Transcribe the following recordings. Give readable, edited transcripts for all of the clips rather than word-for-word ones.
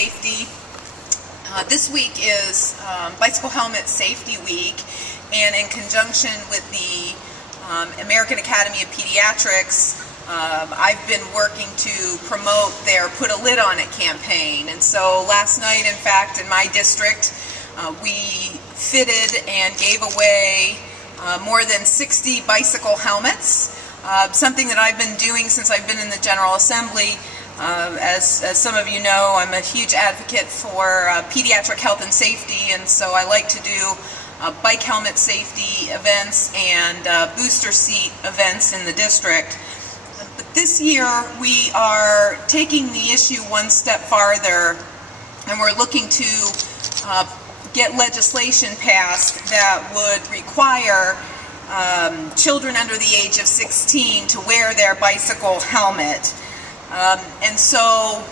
safety. This week is Bicycle Helmet Safety Week, and in conjunction with the American Academy of Pediatrics, I've been working to promote their Put a Lid on It campaign. And so last night, in fact, in my district, we fitted and gave away more than 60 bicycle helmets, something that I've been doing since I've been in the General Assembly. As some of you know, I'm a huge advocate for pediatric health and safety, and so I like to do bike helmet safety events and booster seat events in the district. But this year we are taking the issue one step farther, and we're looking to get legislation passed that would require children under the age of 16 to wear their bicycle helmet. And so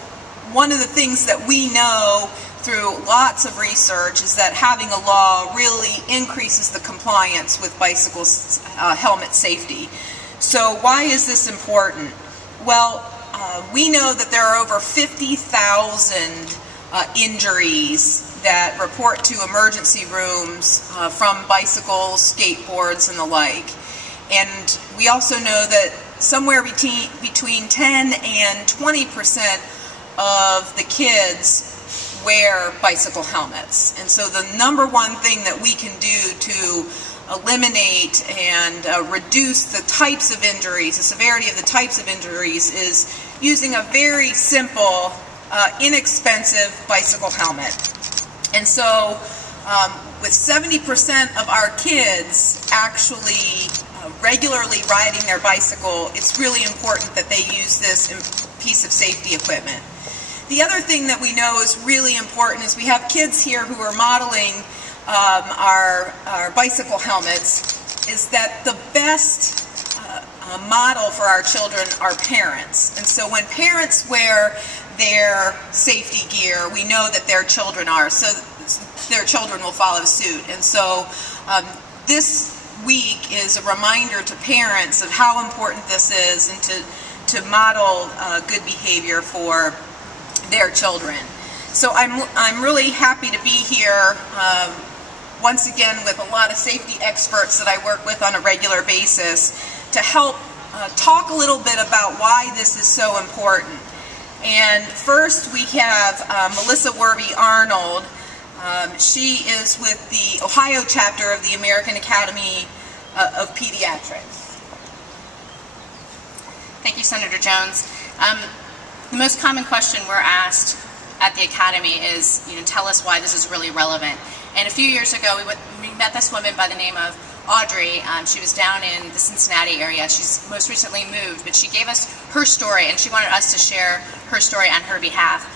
one of the things that we know through lots of research is that having a law really increases the compliance with bicycle helmet safety. So why is this important? Well, we know that there are over 50,000 injuries that report to emergency rooms from bicycles, skateboards, and the like. And we also know that somewhere between 10 and 20% of the kids wear bicycle helmets. And so the number one thing that we can do to eliminate and reduce the types of injuries, the severity of the types of injuries, is using a very simple, inexpensive bicycle helmet. And so with 70% of our kids actually regularly riding their bicycle, it's really important that they use this piece of safety equipment. The other thing that we know is really important is we have kids here who are modeling our bicycle helmets, is that the best model for our children are parents. And so when parents wear their safety gear, we know that their children are, so their children will follow suit. And so this week is a reminder to parents of how important this is, and to model good behavior for their children. So I'm really happy to be here once again with a lot of safety experts that I work with on a regular basis to help talk a little bit about why this is so important. And first we have Melissa Wervey Arnold. She is with the Ohio chapter of the American Academy of Pediatrics. Thank you, Senator Jones. The most common question we're asked at the Academy is, tell us why this is really relevant. And a few years ago, we met this woman by the name of Audrey. She was down in the Cincinnati area. She's most recently moved, but she gave us her story, and she wanted us to share her story on her behalf,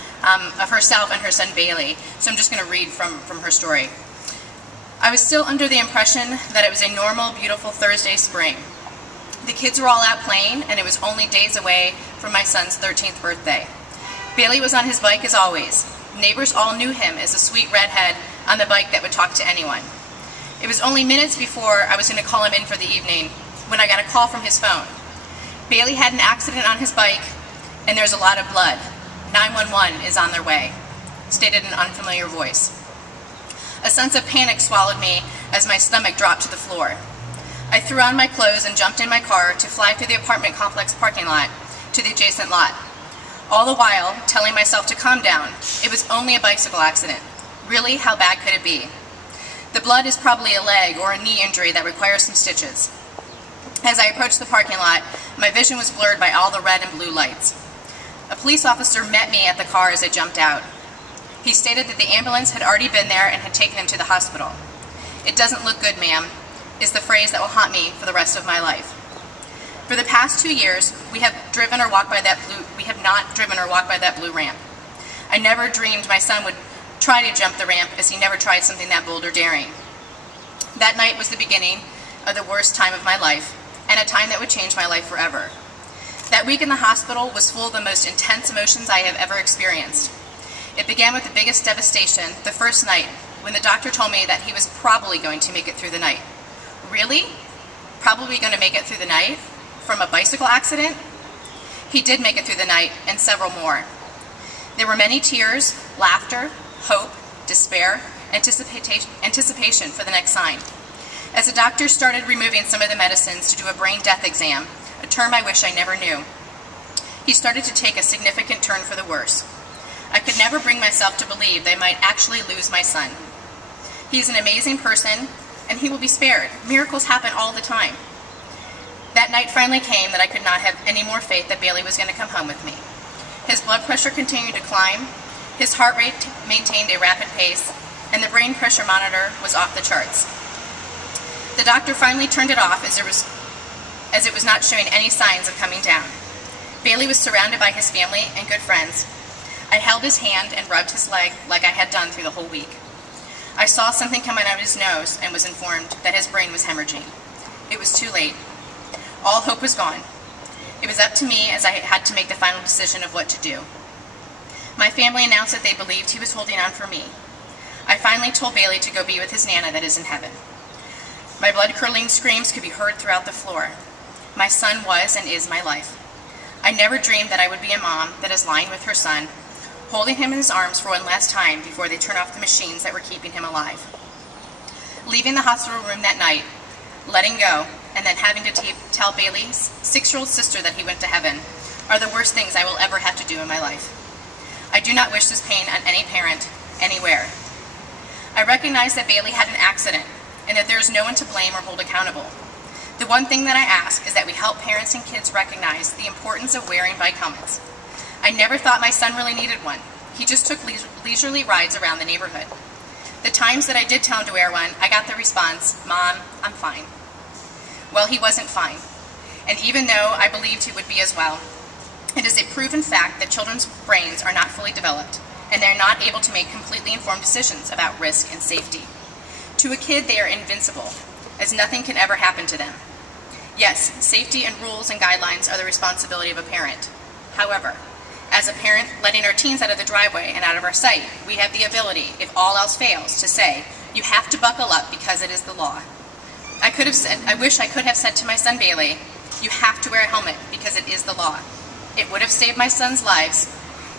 of herself and her son Bailey. So I'm just going to read from her story. I was still under the impression that it was a normal, beautiful Thursday spring. The kids were all out playing, and it was only days away from my son's 13th birthday. Bailey was on his bike as always. Neighbors all knew him as a sweet redhead on the bike that would talk to anyone. It was only minutes before I was going to call him in for the evening when I got a call from his phone. Bailey had an accident on his bike, and there's a lot of blood. 911 is on their way, stated in an unfamiliar voice. A sense of panic swallowed me as my stomach dropped to the floor. I threw on my clothes and jumped in my car to fly through the apartment complex parking lot to the adjacent lot, all the while telling myself to calm down. It was only a bicycle accident. Really, how bad could it be? The blood is probably a leg or a knee injury that requires some stitches. As I approached the parking lot, my vision was blurred by all the red and blue lights. A police officer met me at the car as I jumped out. He stated that the ambulance had already been there and had taken him to the hospital. "It doesn't look good, ma'am," is the phrase that will haunt me for the rest of my life. For the past 2 years, we have not driven or walked by that blue ramp. I never dreamed my son would try to jump the ramp, as he never tried something that bold or daring. That night was the beginning of the worst time of my life, and a time that would change my life forever. That week in the hospital was full of the most intense emotions I have ever experienced. It began with the biggest devastation the first night, when the doctor told me that he was probably going to make it through the night. Really? Probably going to make it through the night? From a bicycle accident? He did make it through the night, and several more. There were many tears, laughter, hope, despair, anticipation for the next sign. As the doctor started removing some of the medicines to do a brain death exam, a term I wish I never knew, he started to take a significant turn for the worse. I could never bring myself to believe they might actually lose my son. He is an amazing person, and he will be spared. Miracles happen all the time. That night finally came that I could not have any more faith that Bailey was going to come home with me. His blood pressure continued to climb, his heart rate maintained a rapid pace, and the brain pressure monitor was off the charts. The doctor finally turned it off as it was not showing any signs of coming down. Bailey was surrounded by his family and good friends. I held his hand and rubbed his leg like I had done through the whole week. I saw something coming out of his nose and was informed that his brain was hemorrhaging. It was too late. All hope was gone. It was up to me as I had to make the final decision of what to do. My family announced that they believed he was holding on for me. I finally told Bailey to go be with his Nana that is in heaven. My blood-curdling screams could be heard throughout the floor. My son was and is my life. I never dreamed that I would be a mom that is lying with her son, holding him in his arms for one last time before they turn off the machines that were keeping him alive. Leaving the hospital room that night, letting go, and then having to tell Bailey's 6-year-old sister that he went to heaven are the worst things I will ever have to do in my life. I do not wish this pain on any parent, anywhere. I recognize that Bailey had an accident and that there is no one to blame or hold accountable. The one thing that I ask is that we help parents and kids recognize the importance of wearing bike helmets. I never thought my son really needed one. He just took leisurely rides around the neighborhood. The times that I did tell him to wear one, I got the response, "Mom, I'm fine." Well, he wasn't fine. And even though I believed he would be as well, it is a proven fact that children's brains are not fully developed, and they're not able to make completely informed decisions about risk and safety. To a kid, they are invincible, as nothing can ever happen to them. Yes, safety and rules and guidelines are the responsibility of a parent. However, as a parent letting our teens out of the driveway and out of our sight, we have the ability, if all else fails, to say, "You have to buckle up because it is the law." I wish I could have said to my son Bailey, "You have to wear a helmet because it is the law." It would have saved my son's lives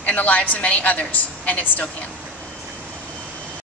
and the lives of many others, and it still can.